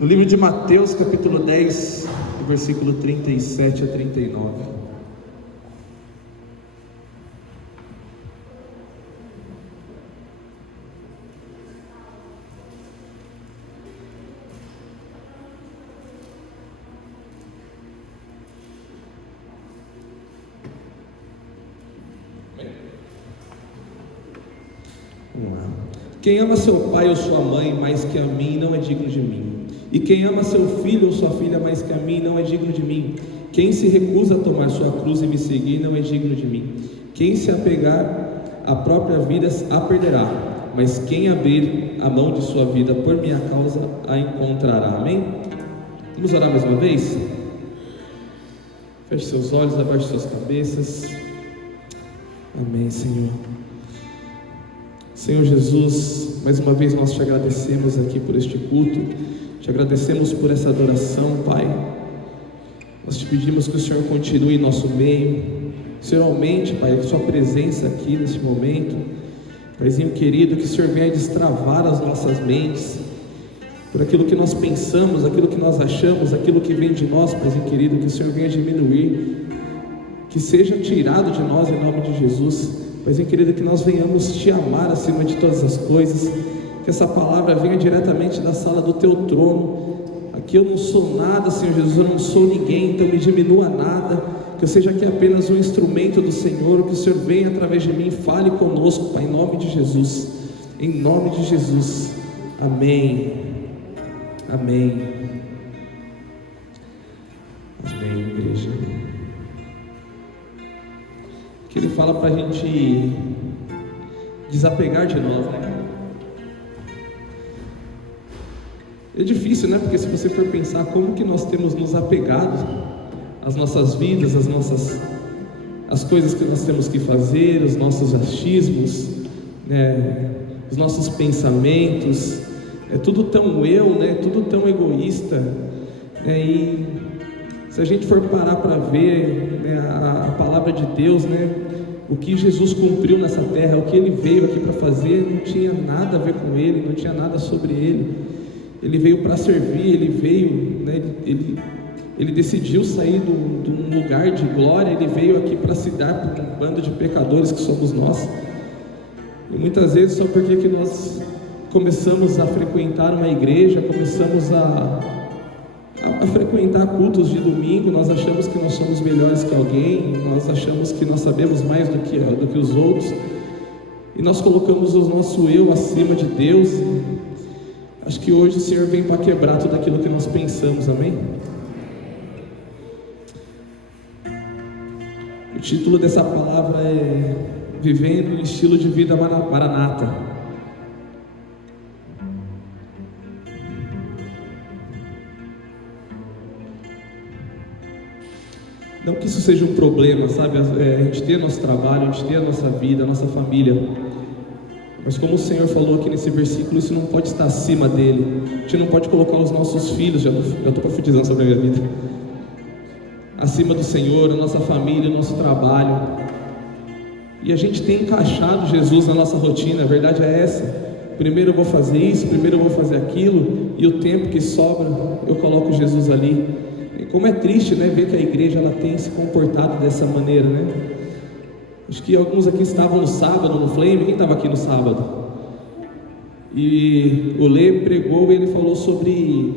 No livro de Mateus, capítulo 10, versículo 37 a 39. Quem ama seu pai ou sua mãe mais que a mim não é digno de mim. E quem ama seu filho ou sua filha mais que a mim não é digno de mim. Quem se recusa a tomar sua cruz e me seguir não é digno de mim. Quem se apegar à própria vida a perderá, mas quem abrir a mão de sua vida por minha causa a encontrará. Amém? Vamos orar mais uma vez? Feche seus olhos, abaixe suas cabeças. Amém, Senhor. Senhor Jesus, mais uma vez nós te agradecemos aqui por este culto, te agradecemos por essa adoração, Pai. Nós te pedimos que o Senhor continue em nosso meio, Senhor, aumente, Pai, a sua presença aqui nesse momento. Paizinho querido, que o Senhor venha destravar as nossas mentes, por aquilo que nós pensamos, aquilo que nós achamos, aquilo que vem de nós, Paizinho querido, que o Senhor venha diminuir, que seja tirado de nós em nome de Jesus. Paizinho querido, que nós venhamos te amar acima de todas as coisas, que essa palavra venha diretamente da sala do teu trono. Aqui eu não sou nada, Senhor Jesus, eu não sou ninguém, então me diminua nada, que eu seja aqui apenas um instrumento do Senhor, que o Senhor venha através de mim, fale conosco, Pai, em nome de Jesus, em nome de Jesus, amém, amém, amém, igreja. Que ele fala para a gente desapegar de nós, né? É difícil, né? Porque se você for pensar como que nós temos nos apegado às nossas vidas, as coisas que nós temos que fazer, os nossos achismos, né? Os nossos pensamentos, é tudo tão eu, né? Tudo tão egoísta, né? E se a gente for parar para ver, né, a palavra de Deus, né, o que Jesus cumpriu nessa terra, o que Ele veio aqui para fazer, não tinha nada a ver com Ele, não tinha nada sobre Ele. Ele veio para servir, Ele veio, né, ele decidiu sair de um lugar de glória, Ele veio aqui para se dar para um bando de pecadores que somos nós. E muitas vezes só porque que nós começamos a frequentar uma igreja, começamos a frequentar cultos de domingo, nós achamos que nós somos melhores que alguém, nós achamos que nós sabemos mais do que os outros, e nós colocamos o nosso eu acima de Deus. Acho que hoje o Senhor vem para quebrar tudo aquilo que nós pensamos, amém? O título dessa palavra é Vivendo um Estilo de Vida Maranata. Não que isso seja um problema, sabe? A gente tem o nosso trabalho, a gente tem a nossa vida, a nossa família. Mas como o Senhor falou aqui nesse versículo, isso não pode estar acima dele. A gente não pode colocar os nossos filhos, já estou profetizando sobre a minha vida, acima do Senhor, a nossa família, o nosso trabalho. E a gente tem encaixado Jesus na nossa rotina, a verdade é essa. Primeiro eu vou fazer isso, primeiro eu vou fazer aquilo, e o tempo que sobra, eu coloco Jesus ali. Como é triste, né, ver que a igreja ela tem se comportado dessa maneira, né? Acho que alguns aqui estavam no sábado, no Flame. Quem estava aqui no sábado? E o Lê pregou e ele falou sobre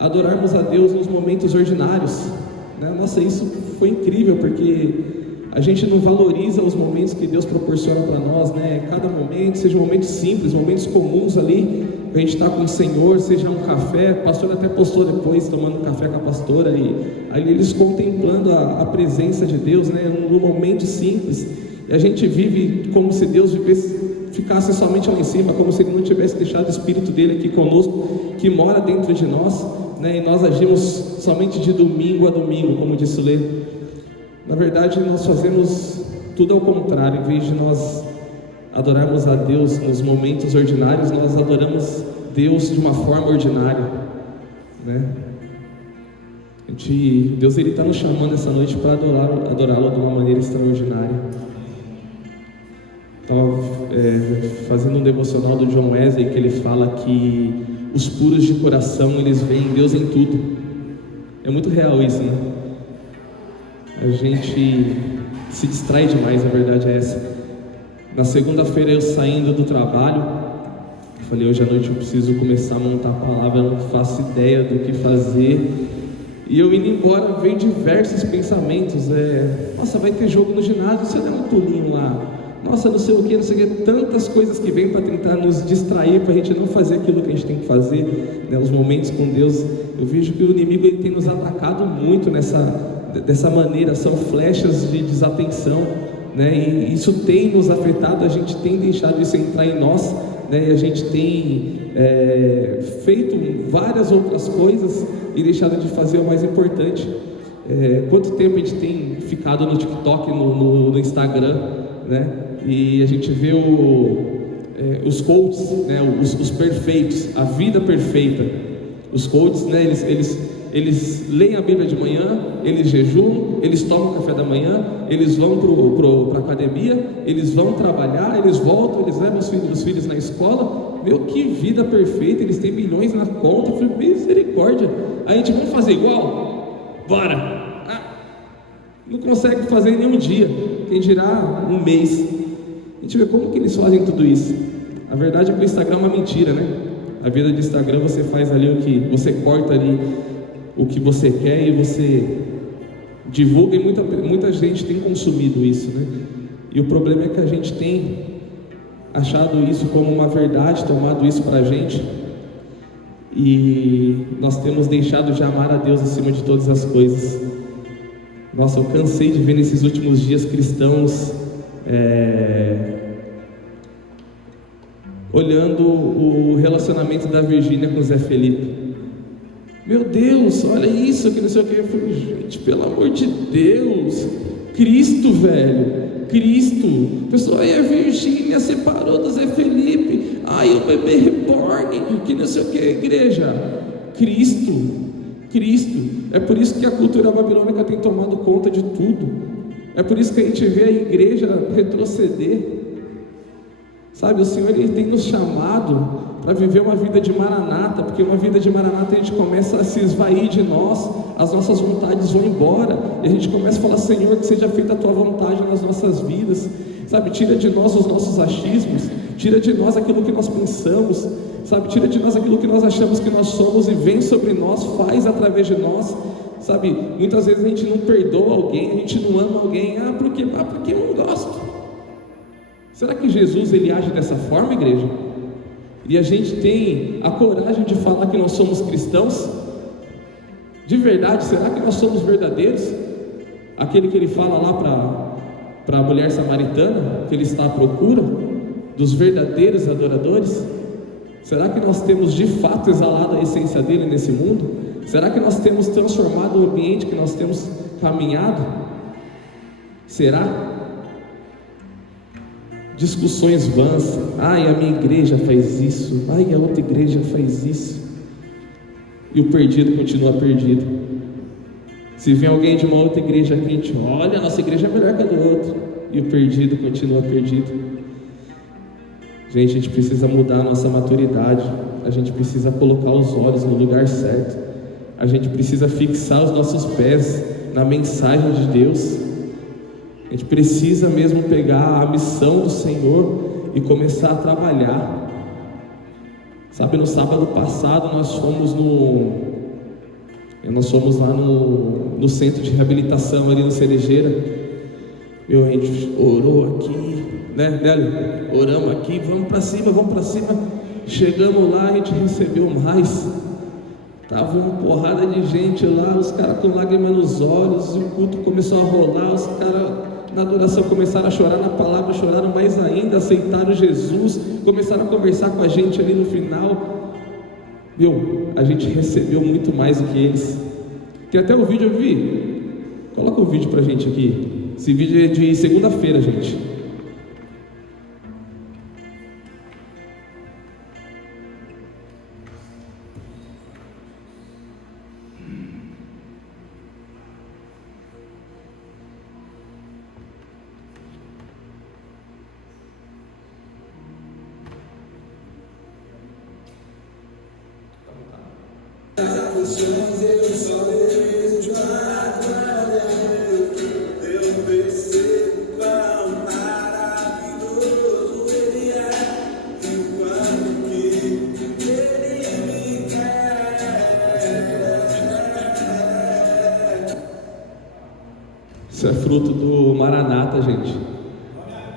adorarmos a Deus nos momentos ordinários, né? Nossa, isso foi incrível, porque a gente não valoriza os momentos que Deus proporciona para nós, né? Cada momento, seja momentos simples, momentos comuns ali, a gente está com o Senhor, seja um café. O pastor até postou depois, tomando café com a pastora, e ali eles contemplando a presença de Deus, né, num momento simples. E a gente vive como se Deus ficasse somente lá em cima, como se Ele não tivesse deixado o Espírito dele aqui conosco, que mora dentro de nós, né, e nós agimos somente de domingo a domingo, como disse o Lê. Na verdade, nós fazemos tudo ao contrário. Em vez de nós adorarmos a Deus nos momentos ordinários, nós adoramos Deus de uma forma ordinária, né? Deus está nos chamando essa noite para adorá-lo de uma maneira extraordinária. Estava fazendo um devocional do John Wesley, que ele fala que os puros de coração, eles veem Deus em tudo. É muito real isso, né? A gente se distrai demais, a verdade é essa. Na segunda-feira, eu saindo do trabalho, eu falei, hoje à noite eu preciso começar a montar a palavra, eu não faço ideia do que fazer. E eu indo embora, veio diversos pensamentos. Nossa, vai ter jogo no ginásio, você dá um pulinho lá. Nossa, não sei o que, tantas coisas que vêm para tentar nos distrair, para a gente não fazer aquilo que a gente tem que fazer, né? Os momentos com Deus, eu vejo que o inimigo ele tem nos atacado muito dessa maneira, são flechas de desatenção, né? E isso tem nos afetado, a gente tem deixado isso entrar em nós, né? E a gente tem feito várias outras coisas e deixado de fazer o mais importante. Quanto tempo a gente tem ficado no TikTok, no Instagram, né? E a gente vê os coaches, né? Os perfeitos, a vida perfeita. Os coaches, né? Eles leem a Bíblia de manhã, eles jejuam, eles tomam café da manhã, eles vão para a academia, eles vão trabalhar, eles voltam, eles levam os filhos na escola. Meu, que vida perfeita, eles têm milhões na conta. Eu falei, misericórdia. Aí a gente, vamos fazer igual? Bora! Não consegue fazer em nenhum dia, quem dirá um mês. A gente vê como que eles fazem tudo isso. A verdade é que o Instagram é uma mentira, né? A vida do Instagram, você faz ali você corta ali o que você quer e você divulga, e muita gente tem consumido isso, né? E o problema é que a gente tem achado isso como uma verdade, tomado isso pra gente, e nós temos deixado de amar a Deus acima de todas as coisas. Nossa, eu cansei de ver nesses últimos dias cristãos olhando o relacionamento da Virgínia com o Zé Felipe. Meu Deus, olha isso, que não sei o que. Eu falei, gente, pelo amor de Deus, Cristo, velho, Cristo. A pessoa, a Virgínia separou do Zé Felipe, o bebê reborn, que não sei o que, igreja. Cristo. É por isso que a cultura babilônica tem tomado conta de tudo. É por isso que a gente vê a igreja retroceder. Sabe, o Senhor ele tem nos chamado para viver uma vida de maranata, porque uma vida de maranata a gente começa a se esvair de nós, as nossas vontades vão embora, e a gente começa a falar, Senhor, que seja feita a Tua vontade nas nossas vidas, sabe, tira de nós os nossos achismos, tira de nós aquilo que nós pensamos, sabe, tira de nós aquilo que nós achamos que nós somos e vem sobre nós, faz através de nós, sabe, muitas vezes a gente não perdoa alguém, a gente não ama alguém, porque eu não gosto. Será que Jesus ele age dessa forma, igreja? E a gente tem a coragem de falar que nós somos cristãos? De verdade, será que nós somos verdadeiros? Aquele que ele fala lá para a mulher samaritana, que ele está à procura dos verdadeiros adoradores? Será que nós temos de fato exalado a essência dele nesse mundo? Será que nós temos transformado o ambiente que nós temos caminhado? Será? Discussões vãs, a minha igreja faz isso, a outra igreja faz isso, e o perdido continua perdido. Se vem alguém de uma outra igreja aqui, a gente olha, a nossa igreja é melhor que a do outro, e o perdido continua perdido. Gente, a gente precisa mudar a nossa maturidade, a gente precisa colocar os olhos no lugar certo, a gente precisa fixar os nossos pés na mensagem de Deus. A gente precisa mesmo pegar a missão do Senhor e começar a trabalhar. Sabe, no sábado passado nós fomos lá no centro de reabilitação ali no Cerejeira. A gente orou aqui, né, Nélio? Oramos aqui, vamos para cima. Chegamos lá, a gente recebeu mais. Tava uma porrada de gente lá, os caras com lágrimas nos olhos, o culto começou a rolar, os caras na adoração começaram a chorar na palavra, choraram mais ainda, aceitaram Jesus, começaram a conversar com a gente ali no final. A gente recebeu muito mais do que eles. Tem até o vídeo, eu vi. Coloca o vídeo pra gente aqui. Esse vídeo é de segunda-feira, gente. Isso é fruto do Maranata, gente.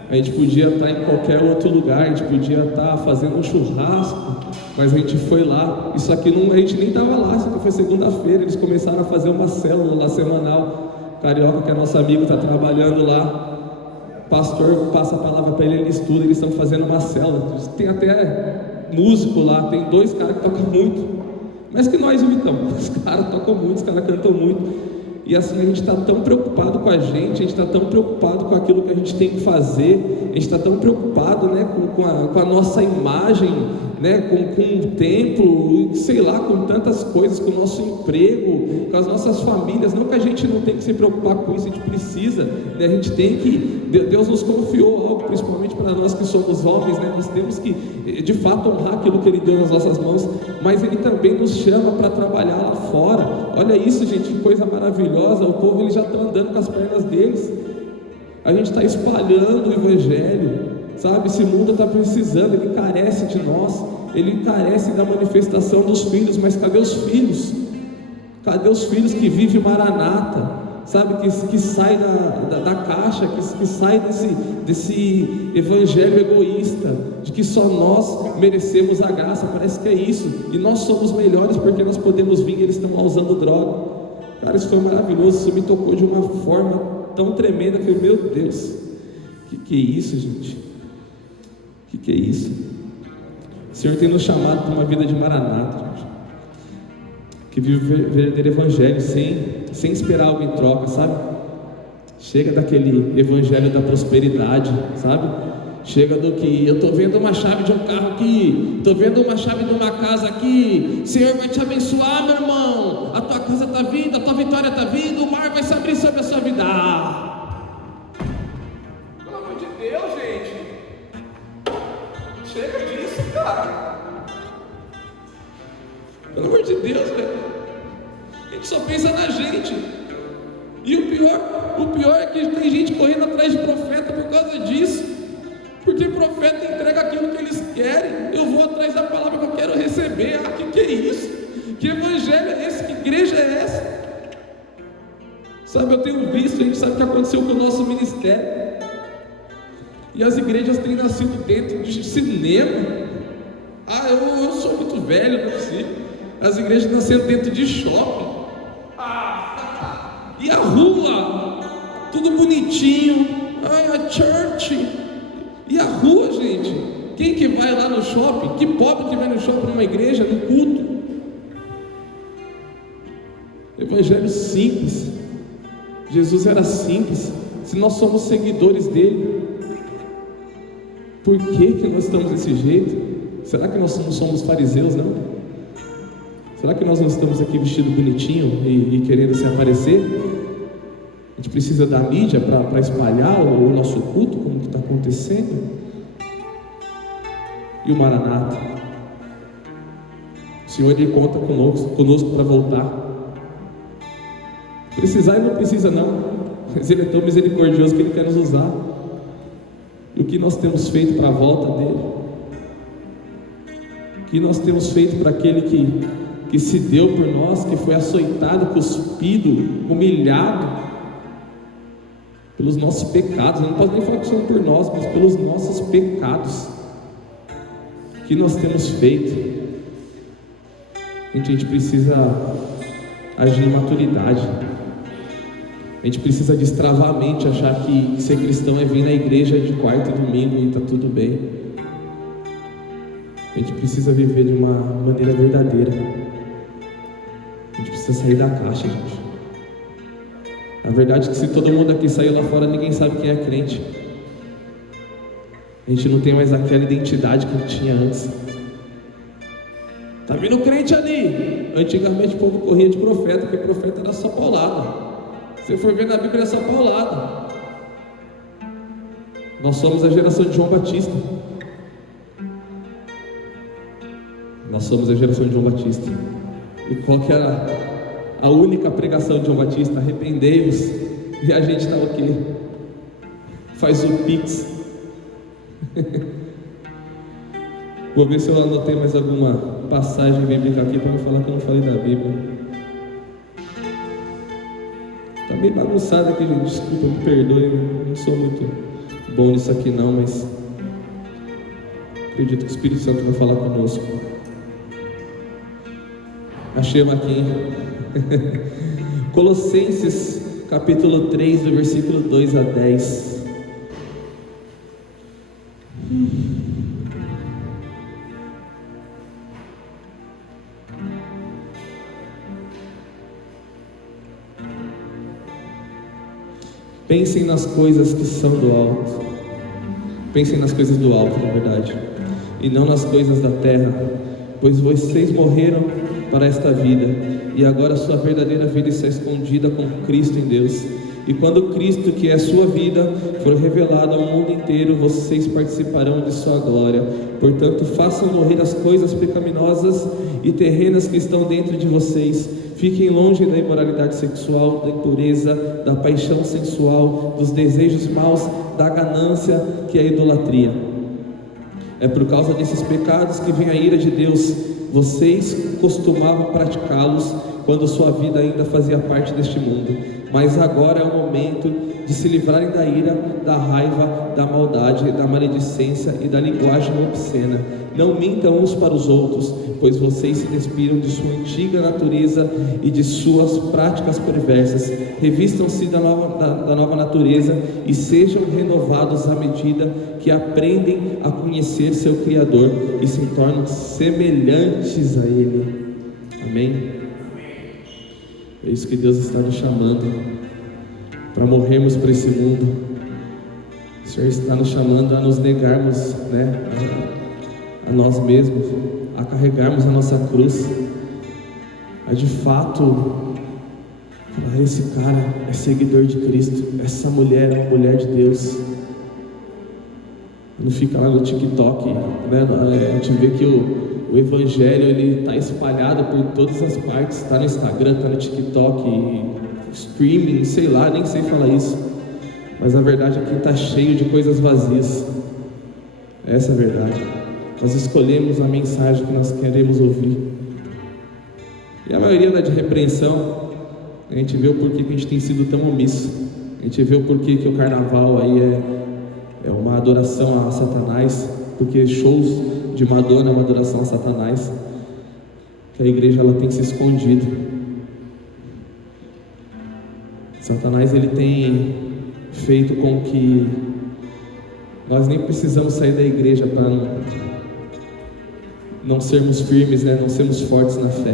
A gente podia estar em qualquer outro lugar, a gente podia estar fazendo um churrasco, mas a gente foi lá. Isso aqui não, a gente nem estava lá, isso aqui foi segunda-feira. Eles começaram a fazer uma célula lá semanal. Carioca, que é nosso amigo, está trabalhando lá. O pastor passa a palavra para ele, ele estuda. Eles estão fazendo uma célula. Tem até músico lá, tem 2 caras que tocam muito, mas que nós imitamos. Os caras tocam muito, os caras cantam muito. E assim, a gente está tão preocupado com a gente está tão preocupado com aquilo que a gente tem que fazer, a gente está tão preocupado, né, com a nossa imagem, né, com o templo, sei lá, com tantas coisas, com o nosso emprego, com as nossas famílias. Não que a gente não tem que se preocupar com isso, a gente precisa, né, a gente tem que, Deus nos confiou algo, principalmente para nós que somos homens, né, nós temos que de fato honrar aquilo que Ele deu nas nossas mãos, mas Ele também nos chama para trabalhar lá fora. Olha isso, gente, que coisa maravilhosa. O povo, eles já estão andando com as pernas deles. A gente está espalhando o Evangelho, sabe? Esse mundo está precisando, ele carece de nós, ele carece da manifestação dos filhos. Mas cadê os filhos? Cadê os filhos que vivem Maranata? Sabe, que sai da caixa, que sai desse evangelho egoísta, de que só nós merecemos a graça. Parece que é isso, e nós somos melhores porque nós podemos vir e eles estão lá usando droga. Cara, isso foi maravilhoso, isso me tocou de uma forma tão tremenda. Eu falei, meu Deus, que é isso, gente? Que é isso? O Senhor tem nos chamado para uma vida de Maranata, gente, que vive o verdadeiro evangelho sem esperar algo em troca, sabe? Chega daquele evangelho da prosperidade, sabe? Chega do que eu estou vendo uma chave de um carro aqui, estou vendo uma chave de uma casa aqui, o Senhor vai te abençoar, meu irmão, a tua casa está vindo, a tua vitória está vindo, o mar vai se abrir sobre a sua vida. Pelo amor de Deus, gente, chega disso, cara. Pelo amor de Deus, velho. A gente só pensa na gente. E o pior é que tem gente correndo atrás de profeta por causa disso. Porque profeta entrega aquilo que eles querem. Eu vou atrás da palavra que eu quero receber. Que é isso? Que evangelho é esse? Que igreja é essa? Sabe, eu tenho visto, a gente sabe o que aconteceu com o nosso ministério. E as igrejas têm nascido dentro de cinema. Eu sou muito velho, não sei. As igrejas nasceram dentro de shopping. E a rua, tudo bonitinho. A church. E a rua, gente, quem que vai lá no shopping? Que pobre que vai no shopping, numa igreja, no culto? Evangelho simples. Jesus era simples. Se nós somos seguidores dele, por que nós estamos desse jeito? Será que nós não somos fariseus, não? Será que nós não estamos aqui vestidos bonitinho e querendo se aparecer? A gente precisa da mídia para espalhar o nosso culto, como que está acontecendo? E o Maranata? O Senhor, Ele conta conosco para voltar. Precisar Ele não precisa não, mas Ele é tão misericordioso que Ele quer nos usar. E o que nós temos feito para a volta dEle? O que nós temos feito para aquele que se deu por nós, que foi açoitado, cuspido, humilhado pelos nossos pecados? Eu não posso nem falar que são por nós, mas pelos nossos pecados. O que nós temos feito? A gente precisa agir em maturidade. A gente precisa destravar a mente, achar que ser cristão é vir na igreja de quarta e domingo e está tudo bem. A gente precisa viver de uma maneira verdadeira. A gente precisa sair da caixa, gente. A verdade é que se todo mundo aqui sair lá fora, ninguém sabe quem é crente. A gente não tem mais aquela identidade que a gente tinha antes. Tá vindo crente ali. Antigamente o povo corria de profeta, porque profeta era só paulada. Se for ver na Bíblia, é só paulada. Nós somos a geração de João Batista. Nós somos a geração de João Batista. E qual que era a única pregação de João Batista? Arrependei-vos. E a gente está o quê? Faz o Pix. Vou ver se eu anotei mais alguma passagem bíblica aqui para não falar que eu não falei da Bíblia. Tá bem bagunçado aqui, gente. Desculpa, me perdoe. Não sou muito bom nisso aqui não, mas acredito que o Espírito Santo vai falar conosco. Achei uma aqui. Colossenses capítulo 3, do versículo 2 a 10. Pensem nas coisas que são do alto. Pensem nas coisas do alto, na verdade, e não nas coisas da terra, pois vocês morreram para esta vida, e agora sua verdadeira vida está escondida com Cristo em Deus. E quando Cristo, que é a sua vida, for revelado ao mundo inteiro, vocês participarão de sua glória. Portanto, façam morrer as coisas pecaminosas e terrenas que estão dentro de vocês. Fiquem longe da imoralidade sexual, da impureza, da paixão sensual, dos desejos maus, da ganância, que é a idolatria. É por causa desses pecados que vem a ira de Deus. Vocês costumavam praticá-los quando sua vida ainda fazia parte deste mundo. Mas agora é o momento de se livrarem da ira, da raiva, da maldade, da maledicência e da linguagem obscena. Não mintam uns para os outros, pois vocês se despiram de sua antiga natureza e de suas práticas perversas. Revistam-se da nova natureza e sejam renovados à medida que aprendem a conhecer seu Criador e se tornam semelhantes a Ele. Amém? É isso que Deus está nos chamando, para morrermos para esse mundo. O Senhor está nos chamando a nos negarmos, a nós mesmos, a carregarmos a nossa cruz, a de fato, esse cara é seguidor de Cristo, essa mulher é uma mulher de Deus. Não fica lá no TikTok, a gente vê que o Evangelho ele está espalhado por todas as partes, está no Instagram, está no TikTok, streaming, sei lá, nem sei falar isso, mas a verdade é que está cheio de coisas vazias. Essa é a verdade. Nós escolhemos a mensagem que nós queremos ouvir, e a maioria dá de repreensão. A gente vê o porquê que a gente tem sido tão omisso, a gente vê o porquê que o carnaval aí é uma adoração a Satanás, porque shows de Madonna é uma adoração a Satanás, que a igreja ela tem se escondido. Satanás ele tem feito com que nós nem precisamos sair da igreja para não sermos firmes, não sermos fortes na fé.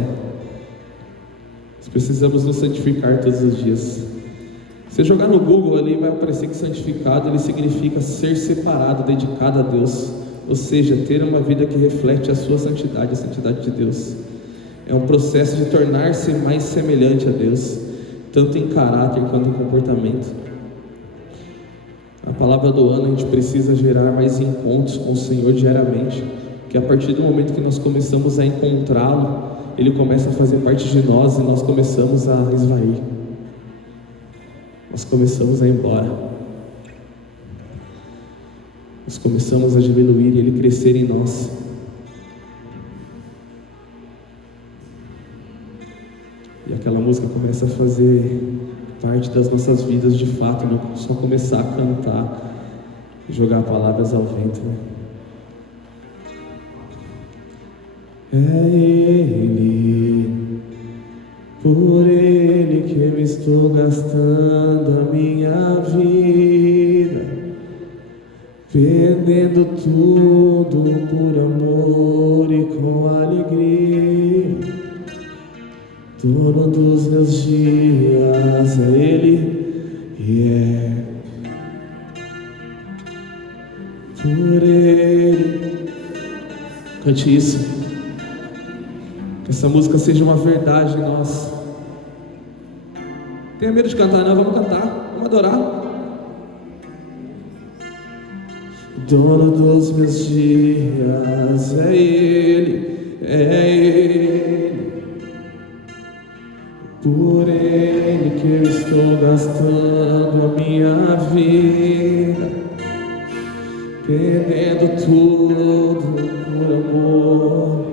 Nós precisamos nos santificar todos os dias. Se jogar no Google ali, vai aparecer que santificado ele significa ser separado, dedicado a Deus, ou seja, ter uma vida que reflete a sua santidade, a santidade de Deus. É um processo de tornar-se mais semelhante a Deus, tanto em caráter quanto em comportamento. A palavra do ano, a gente precisa gerar mais encontros com o Senhor diariamente, que a partir do momento que nós começamos a encontrá-lo, Ele começa a fazer parte de nós e nós começamos a esvair, nós começamos a ir embora, nós começamos a diminuir e Ele crescer em nós. E aquela música começa a fazer parte das nossas vidas de fato, não só começar a cantar e jogar palavras ao vento, É Ele, por Ele que eu estou gastando a minha vida, perdendo tudo por amor e com alegria. Dono dos meus dias é Ele, e por Ele. Cante isso, que essa música seja uma verdade em nós. Tenha medo de cantar não, vamos cantar, vamos adorar. Dono dos meus dias é Ele, Por Ele que eu estou gastando a minha vida, perdendo tudo por amor.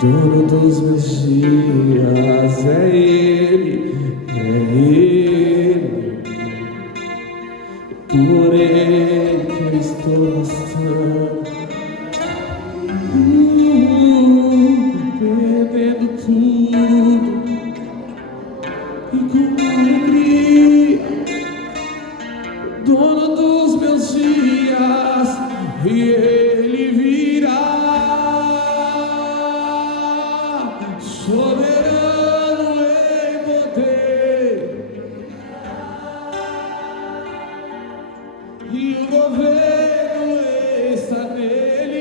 Dono dos meus dias é Ele, é Ele. Por Ele que eu estou gastando, perdendo tudo e com alegria, dono dos meus dias, e Ele virá, soberano em poder, e o governo está nele.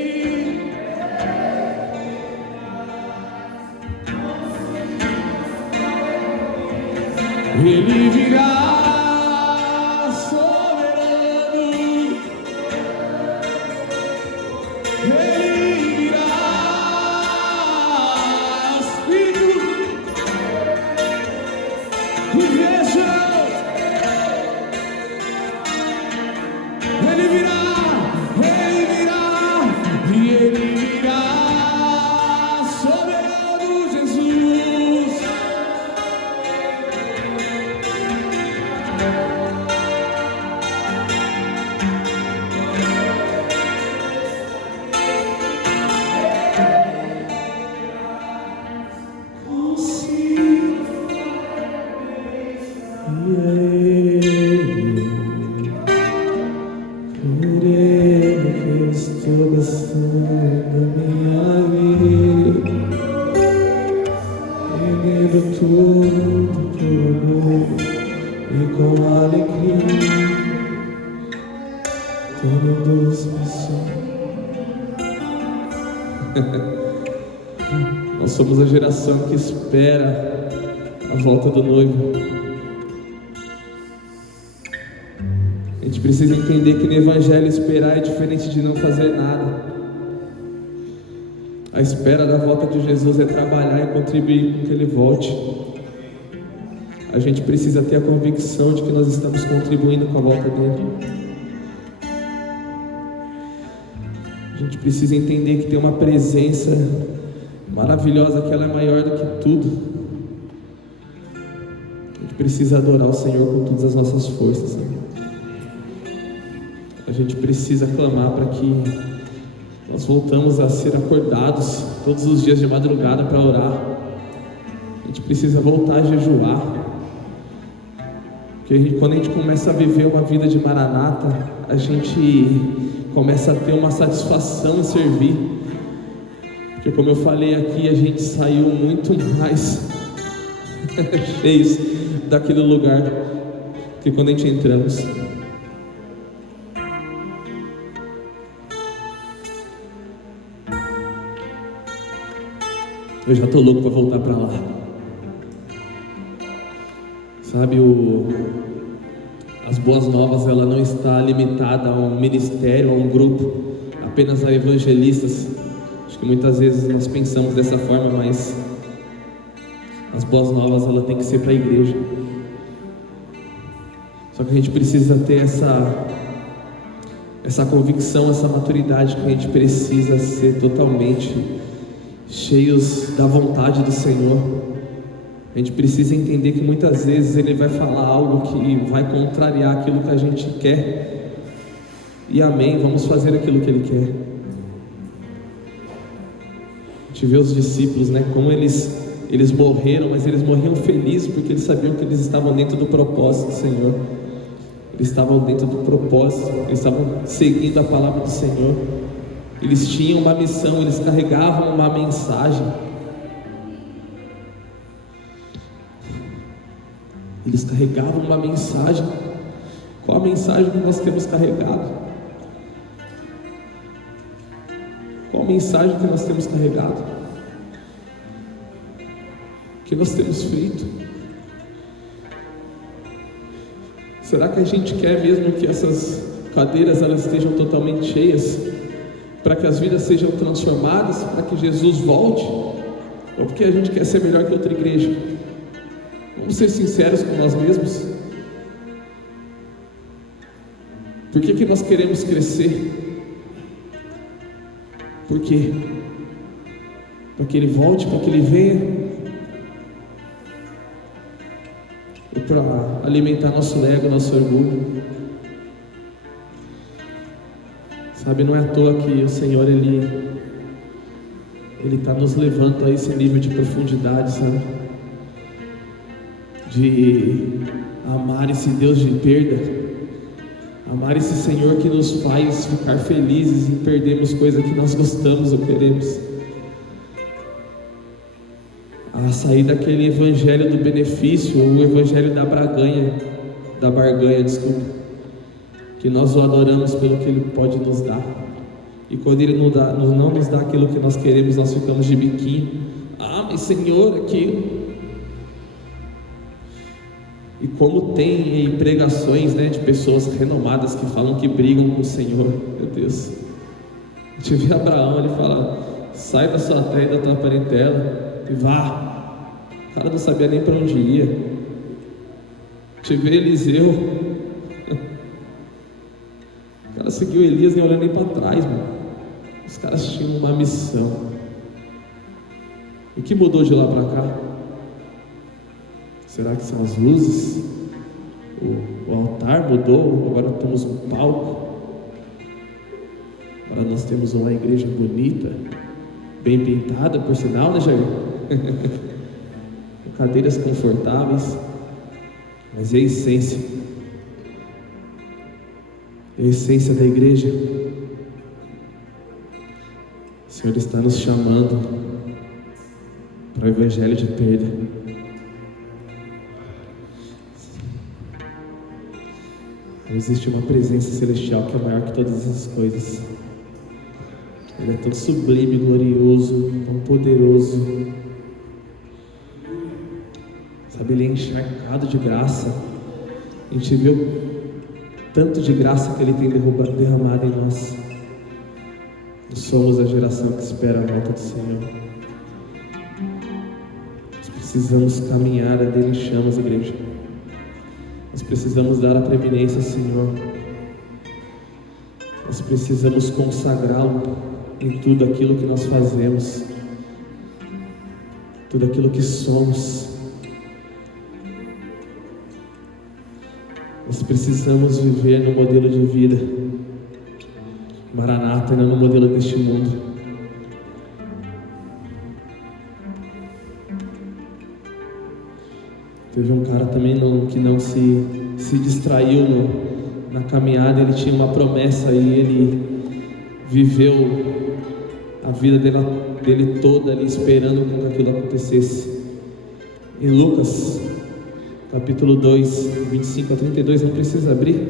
Ele virá, soberano. Ele virá, Espírito. E veja, Ele virá, e Ele virá, soberano Jesus. Por Ele que eu estou gastando a minha vida, perdendo tudo por amor e com alegria, dono dos meus sonhos. Nós somos a geração que espera a volta do noivo. A gente precisa entender que no Evangelho esperar é diferente de não fazer nada. A espera da volta de Jesus é trabalhar e contribuir com que Ele volte. A gente precisa ter a convicção de que nós estamos contribuindo com a volta dele. A gente precisa entender que tem uma presença maravilhosa, que ela é maior do que tudo. A gente precisa adorar o Senhor com todas as nossas forças. A gente precisa clamar para que nós voltamos a ser acordados todos os dias de madrugada para orar. A gente precisa voltar a jejuar, porque quando a gente começa a viver uma vida de maranata, a gente começa a ter uma satisfação em servir. Porque, como eu falei aqui, a gente saiu muito mais cheios daquele lugar que quando a gente entramos. Eu já estou louco para voltar para lá. Sabe, as boas novas, ela não está limitada a um ministério, a um grupo, apenas a evangelistas. Acho que muitas vezes nós pensamos dessa forma, mas as boas novas, ela tem que ser para a igreja. Só que a gente precisa ter essa convicção, essa maturidade, que a gente precisa ser totalmente cheios da vontade do Senhor. A gente precisa entender que muitas vezes Ele vai falar algo que vai contrariar aquilo que a gente quer, e amém, vamos fazer aquilo que Ele quer. A gente vê os discípulos, né, como eles morreram, mas eles morriam felizes, porque eles sabiam que eles estavam dentro do propósito do Senhor. Eles estavam dentro do propósito, eles estavam seguindo a palavra do Senhor. Eles tinham uma missão, eles carregavam uma mensagem. Eles carregavam uma mensagem. Qual a mensagem que nós temos carregado? Qual a mensagem que nós temos carregado? O que nós temos feito? Será que a gente quer mesmo que essas cadeiras elas estejam totalmente cheias, para que as vidas sejam transformadas, para que Jesus volte? ou porque a gente quer ser melhor que outra igreja. Vamos ser sinceros com nós mesmos. Por que nós queremos crescer? Por quê? Para que Ele volte, para que Ele venha? Ou para alimentar nosso ego, nosso orgulho? Sabe, não é à toa que o Senhor, Ele está nos levando a esse nível de profundidade, sabe? De amar esse Deus de perda. Amar esse Senhor que nos faz ficar felizes em perdermos coisas que nós gostamos ou queremos. A sair daquele evangelho do benefício, o evangelho da barganha, desculpa. Que nós o adoramos pelo que Ele pode nos dar. E quando Ele não nos dá aquilo que nós queremos, nós ficamos de biquinho. Ah, mas Senhor, aquilo. E como tem pregações, né, de pessoas renomadas que falam que brigam com o Senhor. Meu Deus. A gente vê Abraão, ele fala: sai da sua terra e da tua parentela e vá. O cara não sabia nem para onde ia. A gente vê Eliseu. O cara seguiu Elias nem olhando nem para trás, mano. Os caras tinham uma missão. O que mudou de lá para cá? Será que são as luzes? O altar mudou? Agora temos um palco. Agora nós temos uma igreja bonita, bem pintada, por sinal, né, Jair? Com cadeiras confortáveis. Mas e a essência? A essência da igreja? O Senhor está nos chamando para o evangelho de perda. Existe uma presença celestial que é maior que todas essas coisas. Ele é tão sublime, glorioso, tão poderoso. Sabe, Ele é encharcado de graça. A gente viu tanto de graça que Ele tem derramado em nós. Nós somos a geração que espera a volta do Senhor. Nós precisamos caminhar a dele em chamas, igreja. Nós precisamos dar a preeminência ao Senhor. Nós precisamos consagrá-lo em tudo aquilo que nós fazemos, tudo aquilo que somos. Nós precisamos viver no modelo de vida Maranata e não no modelo deste mundo. Teve um cara também que não se distraiu na caminhada. Ele tinha uma promessa e ele viveu a vida dele toda ali esperando que aquilo acontecesse. Em Lucas capítulo 2, 25 a 32, não precisa abrir,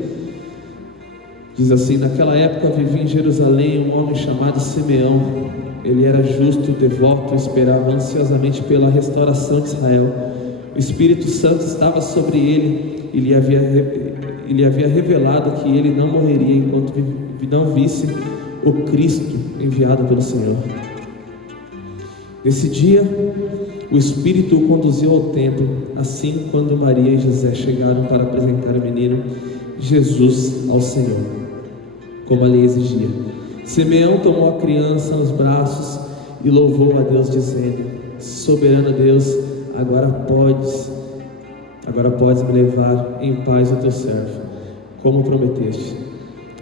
diz assim: naquela época vivia em Jerusalém um homem chamado Simeão. Ele era justo, devoto, esperava ansiosamente pela restauração de Israel. O Espírito Santo estava sobre ele e lhe havia revelado que ele não morreria enquanto não visse o Cristo enviado pelo Senhor. Nesse dia, o Espírito o conduziu ao templo. Assim, quando Maria e José chegaram para apresentar o menino Jesus ao Senhor, como a lei exigia, Simeão tomou a criança nos braços e louvou a Deus, dizendo: soberano Deus, agora podes me levar em paz o teu servo, como prometeste.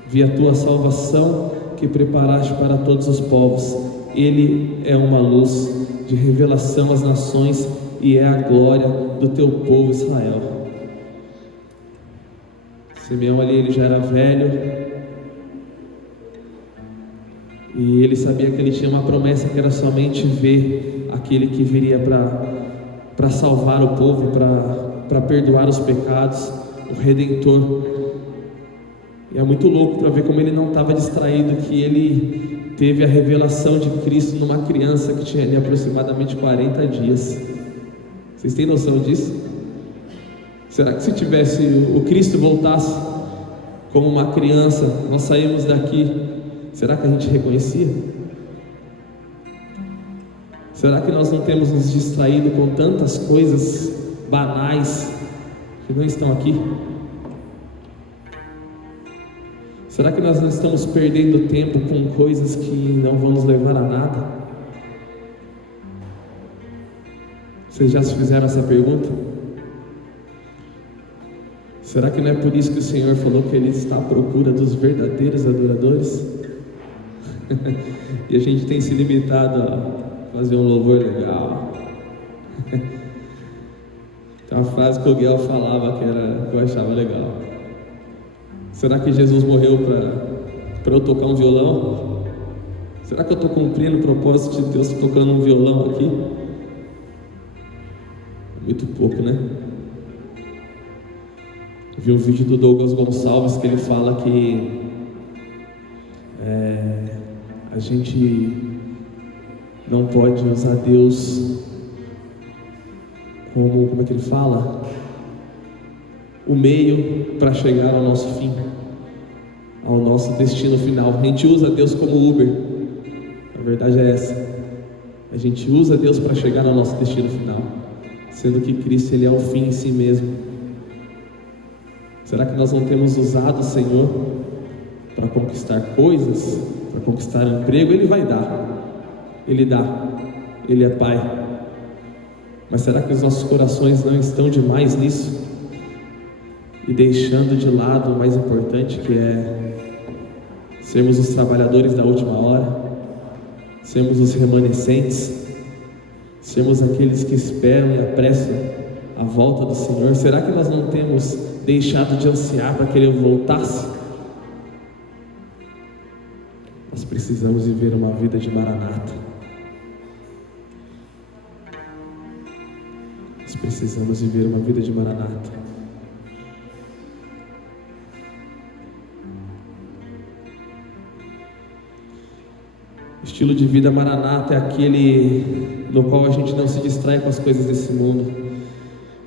Vi a tua salvação que preparaste para todos os povos. Ele é uma luz de revelação às nações e é a glória do teu povo Israel. Simeão ali, ele já era velho e ele sabia que ele tinha uma promessa que era somente ver aquele que viria para salvar o povo, para perdoar os pecados, o Redentor. E é muito louco para ver como ele não estava distraído, que ele teve a revelação de Cristo numa criança que tinha ali aproximadamente 40 dias. Vocês têm noção disso? Será que se tivesse o Cristo voltasse como uma criança, nós saímos daqui, será que a gente reconhecia? Será que nós não temos nos distraído com tantas coisas banais que não estão aqui? Será que nós não estamos perdendo tempo com coisas que não vão nos levar a nada? Vocês já se fizeram essa pergunta? Será que não é por isso que o Senhor falou que Ele está à procura dos verdadeiros adoradores? E a gente tem se limitado a fazer um louvor legal. Tem uma frase que o Guel falava que eu achava legal. Será que Jesus morreu para eu tocar um violão? Será que eu estou cumprindo o propósito de Deus tocando um violão aqui? Muito pouco, né? Eu vi um vídeo do Douglas Gonçalves que ele fala que a gente não pode usar Deus como é que ele fala? O meio para chegar ao nosso fim, ao nosso destino final. A gente usa Deus como Uber. A verdade é essa. A gente usa Deus para chegar ao nosso destino final, sendo que Cristo, Ele é o fim em si mesmo. Será que nós não temos usado o Senhor para conquistar coisas, para conquistar emprego? Ele vai dar, Ele dá, Ele é Pai. Mas será que os nossos corações não estão demais nisso? E deixando de lado o mais importante, que é sermos os trabalhadores da última hora, sermos os remanescentes, sermos aqueles que esperam e apressam a volta do Senhor. Será que nós não temos deixado de ansiar para que Ele voltasse? Nós precisamos viver uma vida de Maranata. Nós precisamos viver uma vida de Maranata. O estilo de vida Maranata é aquele no qual a gente não se distrai com as coisas desse mundo.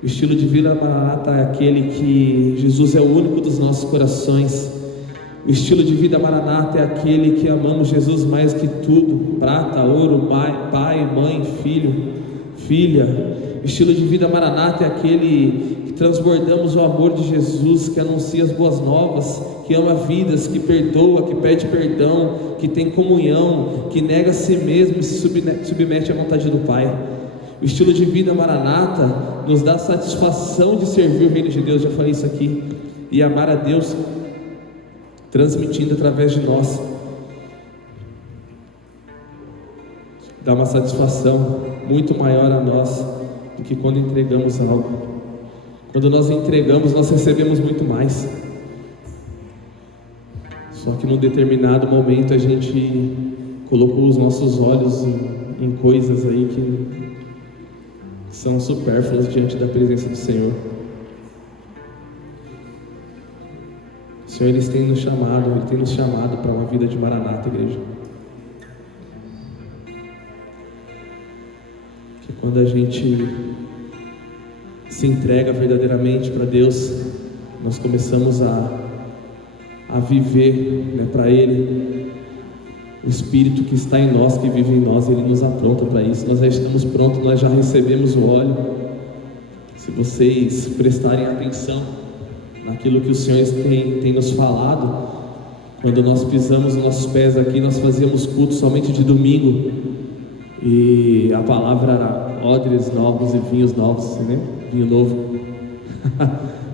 O estilo de vida Maranata é aquele que Jesus é o único dos nossos corações. O estilo de vida Maranata é aquele que amamos Jesus mais que tudo: prata, ouro, pai, mãe, filho, filha. O estilo de vida Maranata é aquele que transbordamos o amor de Jesus, que anuncia as boas novas, que ama vidas, que perdoa, que pede perdão, que tem comunhão, que nega a si mesmo e se submete à vontade do Pai. O estilo de vida Maranata nos dá satisfação de servir o reino de Deus, já falei isso aqui, e amar a Deus transmitindo através de nós. Dá uma satisfação muito maior a nós do que quando entregamos algo. Quando nós entregamos, nós recebemos muito mais. Só que num determinado momento a gente colocou os nossos olhos em coisas aí que são supérfluas diante da presença do Senhor. O Senhor, Ele tem nos chamado para uma vida de Maranata, igreja. Que quando a gente se entrega verdadeiramente para Deus, nós começamos a viver, né, para Ele. O Espírito que está em nós, que vive em nós, Ele nos apronta para isso. Nós já estamos prontos, nós já recebemos o óleo. Se vocês prestarem atenção naquilo que o Senhor tem nos falado, quando nós pisamos os nossos pés aqui, nós fazíamos culto somente de domingo, e a palavra era odres novos e vinhos novos, né? Vinho novo.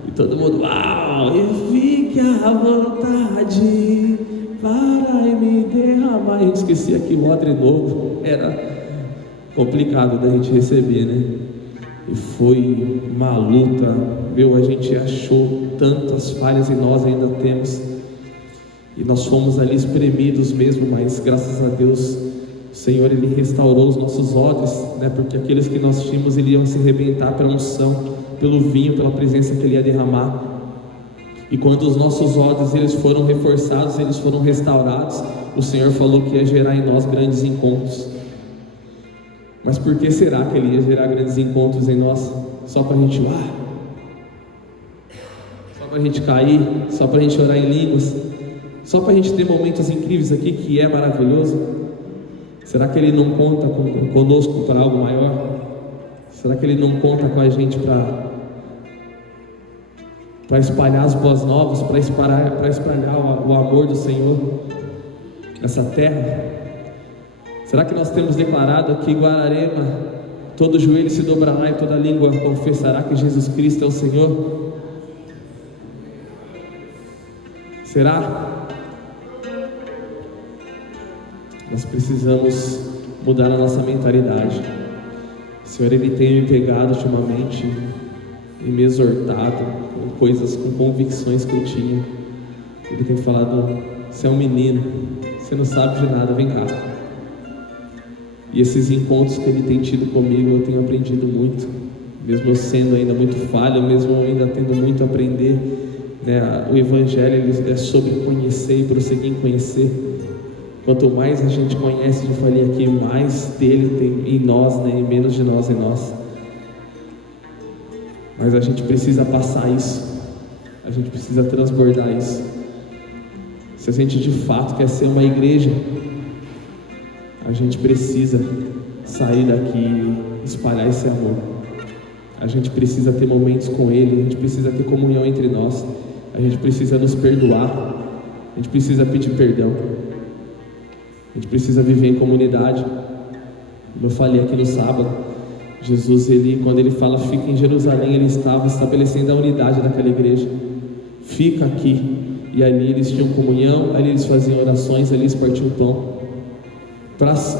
E todo mundo, uau! E fique à vontade para me derramar. A gente esquecia que o odre novo era complicado da gente receber, né? E foi uma luta, a gente achou tantas falhas e nós ainda temos, e nós fomos ali espremidos mesmo, mas graças a Deus o Senhor, Ele restaurou os nossos odres, né? Porque aqueles que nós tínhamos, Ele iam se arrebentar pela unção, pelo vinho, pela presença que Ele ia derramar. E quando os nossos odres eles foram reforçados, eles foram restaurados, o Senhor falou que ia gerar em nós grandes encontros. Mas por que será que Ele ia gerar grandes encontros em nós? Só para a gente só para a gente cair, só para a gente orar em línguas, só para a gente ter momentos incríveis aqui, que é maravilhoso? Será que Ele não conta conosco para algo maior? Será que Ele não conta com a gente para espalhar as boas novas, para espalhar o amor do Senhor nessa terra? Será que nós temos declarado aqui em Guararema, todo joelho se dobrará e toda língua confessará que Jesus Cristo é o Senhor? Será? Nós precisamos mudar a nossa mentalidade. O Senhor, Ele tem me pegado ultimamente e me exortado com coisas, com convicções que eu tinha. Ele tem falado: você é um menino, você não sabe de nada, vem cá. E esses encontros que Ele tem tido comigo, eu tenho aprendido muito, mesmo eu sendo ainda muito falho, mesmo eu ainda tendo muito a aprender, né? O Evangelho ele é sobre conhecer e prosseguir em conhecer. Quanto mais a gente conhece, eu falei aqui, mais dele tem em nós, né? E menos de nós em nós. Mas a gente precisa passar isso, a gente precisa transbordar isso. Se a gente de fato quer ser uma igreja, a gente precisa sair daqui e espalhar esse amor. A gente precisa ter momentos com Ele, a gente precisa ter comunhão entre nós, a gente precisa nos perdoar, a gente precisa pedir perdão, a gente precisa viver em comunidade. Como eu falei aqui no sábado, Jesus, quando Ele fala fica em Jerusalém, Ele estava estabelecendo a unidade daquela igreja. Fica aqui. E ali eles tinham comunhão, ali eles faziam orações, ali eles partiam pão.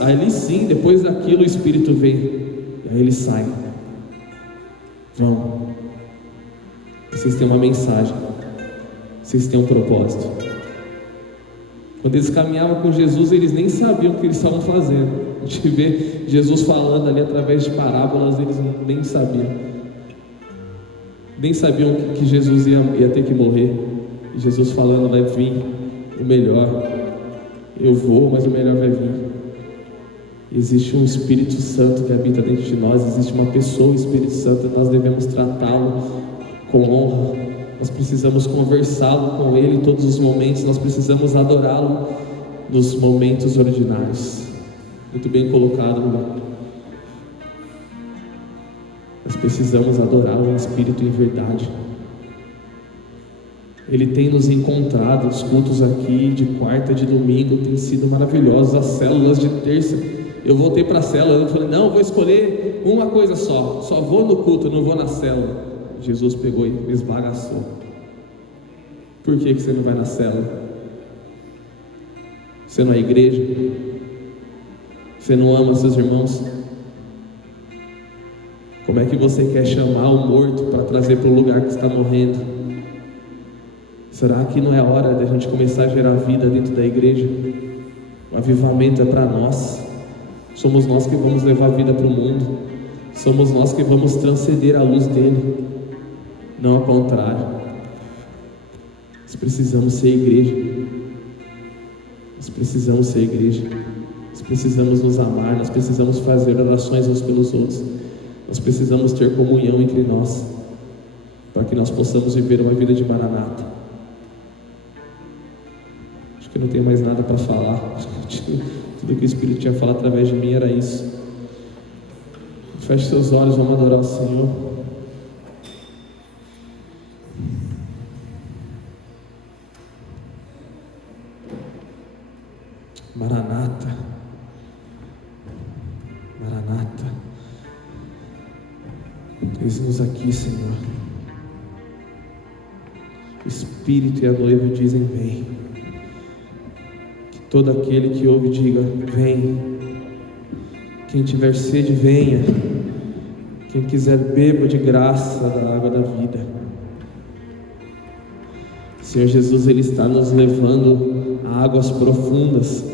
Ali sim, depois daquilo o Espírito vem, e aí eles saem. Vão. Vocês têm uma mensagem, vocês têm um propósito. Quando eles caminhavam com Jesus, eles nem sabiam o que eles estavam fazendo. A gente vê Jesus falando ali através de parábolas, eles nem sabiam. Nem sabiam que Jesus ia ter que morrer. E Jesus falando: vai vir o melhor. Eu vou, mas o melhor vai vir. Existe um Espírito Santo que habita dentro de nós. Existe uma pessoa, o Espírito Santo. Nós devemos tratá-lo com honra. Nós precisamos conversá-lo com Ele em todos os momentos. Nós precisamos adorá-lo nos momentos ordinários. Muito bem colocado, irmão. Nós precisamos adorá-lo em espírito e em verdade. Ele tem nos encontrado. Os cultos aqui de quarta, de domingo têm sido maravilhosos. As células de terça, eu voltei para a célula, eu falei: não, vou escolher uma coisa só vou no culto, não vou na célula. Jesus pegou e me esbagaçou. Por que você não vai na célula? Você não é igreja? Você não ama seus irmãos? Como é que você quer chamar o morto para trazer para o lugar que está morrendo? Será que não é hora da gente começar a gerar vida dentro da igreja? O avivamento é para nós. Somos nós que vamos levar vida para o mundo. Somos nós que vamos transcender a luz dele, não ao contrário. Nós precisamos ser igreja. Nós precisamos ser igreja. Nós precisamos nos amar. Nós precisamos fazer orações uns pelos outros. Nós precisamos ter comunhão entre nós, para que nós possamos viver uma vida de maranata. Acho que não tenho mais nada para falar. Tudo que o Espírito tinha falado através de mim era isso. Feche seus olhos, vamos adorar o Senhor. Maranata, Maranata, eis-nos aqui, Senhor. O Espírito e a noiva dizem: vem. Que todo aquele que ouve diga: vem. Quem tiver sede, venha. Quem quiser, beba de graça da água da vida. Senhor Jesus, Ele está nos levando a águas profundas.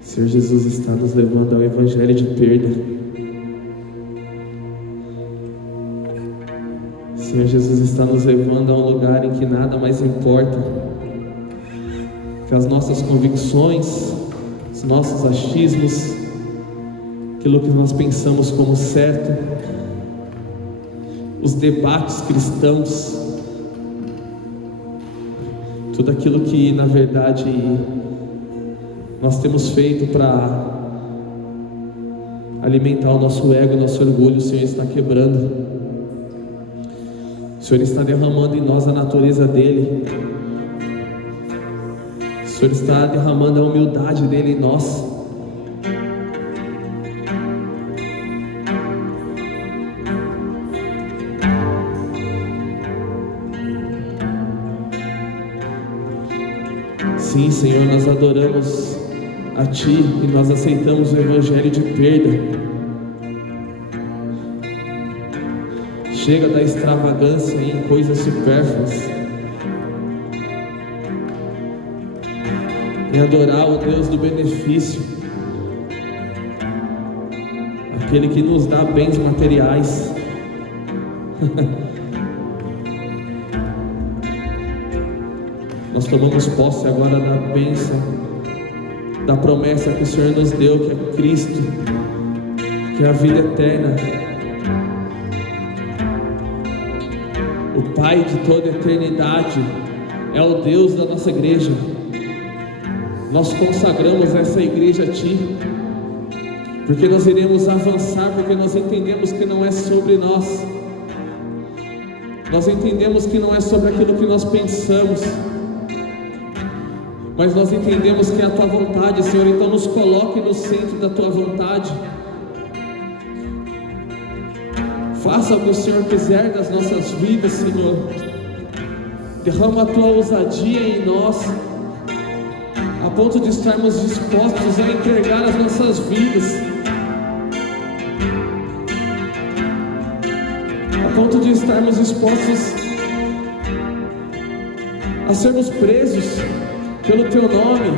Senhor Jesus está nos levando ao evangelho de perda. Senhor Jesus está nos levando a um lugar em que nada mais importa, que as nossas convicções, os nossos achismos, aquilo que nós pensamos como certo, os debates cristãos, tudo aquilo que na verdade nós temos feito para alimentar o nosso ego, o nosso orgulho, o Senhor está quebrando. O Senhor está derramando em nós a natureza dEle. O Senhor está derramando a humildade dEle em nós. Sim, Senhor, nós adoramos a Ti e nós aceitamos o evangelho de perda. Chega da extravagância em coisas supérfluas, em adorar o Deus do benefício, aquele que nos dá bens materiais. Nós tomamos posse agora da bênção, da promessa que o Senhor nos deu, que é Cristo, que é a vida eterna. O Pai de toda a eternidade é o Deus da nossa igreja. Nós consagramos essa igreja a Ti, porque nós iremos avançar, porque nós entendemos que não é sobre nós. Nós entendemos que não é sobre aquilo que nós pensamos, mas nós entendemos que é a Tua vontade, Senhor. Então nos coloque no centro da Tua vontade. Faça o que o Senhor quiser das nossas vidas, Senhor. Derrama a Tua ousadia em nós, a ponto de estarmos dispostos a entregar as nossas vidas, a ponto de estarmos dispostos a sermos presos pelo Teu nome.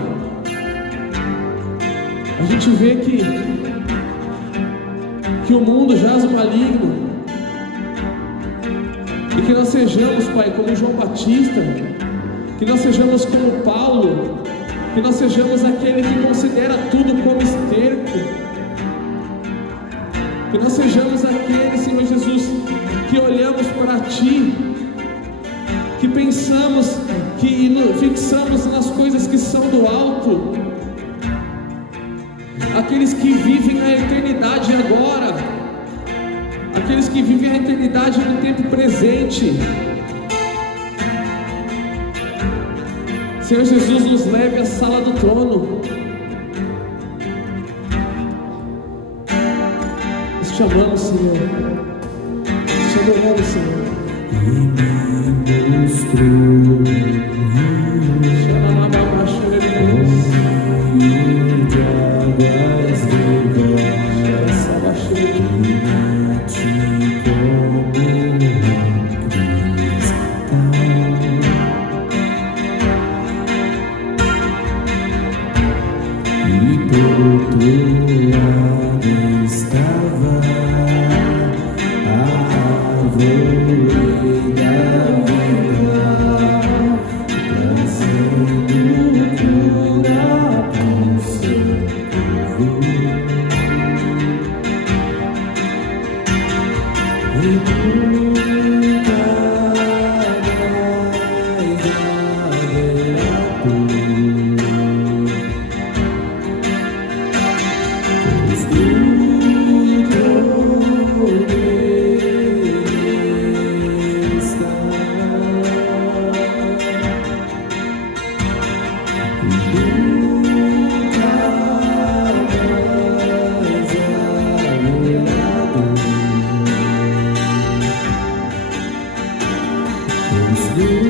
A gente vê que o mundo jaz o maligno, e que nós sejamos, Pai, como João Batista, que nós sejamos como Paulo, que nós sejamos aquele que considera tudo como esterco, que nós sejamos aquele, Senhor Jesus, que olhamos para Ti, que pensamos, que fixamos nas coisas que são do alto, aqueles que vivem a eternidade agora, aqueles que vivem a eternidade no tempo presente. Senhor Jesus, nos leve à sala do trono. Nós te amamos, Senhor. Nós te adoramos, Senhor. E me mostrou de águas vivas, bate como cristal, e do outro lado estava a árvore da vida, trazendo cura para o seu povo. E nunca mais haverá dor, pois do trono está, e nunca mais haverá dor, pois do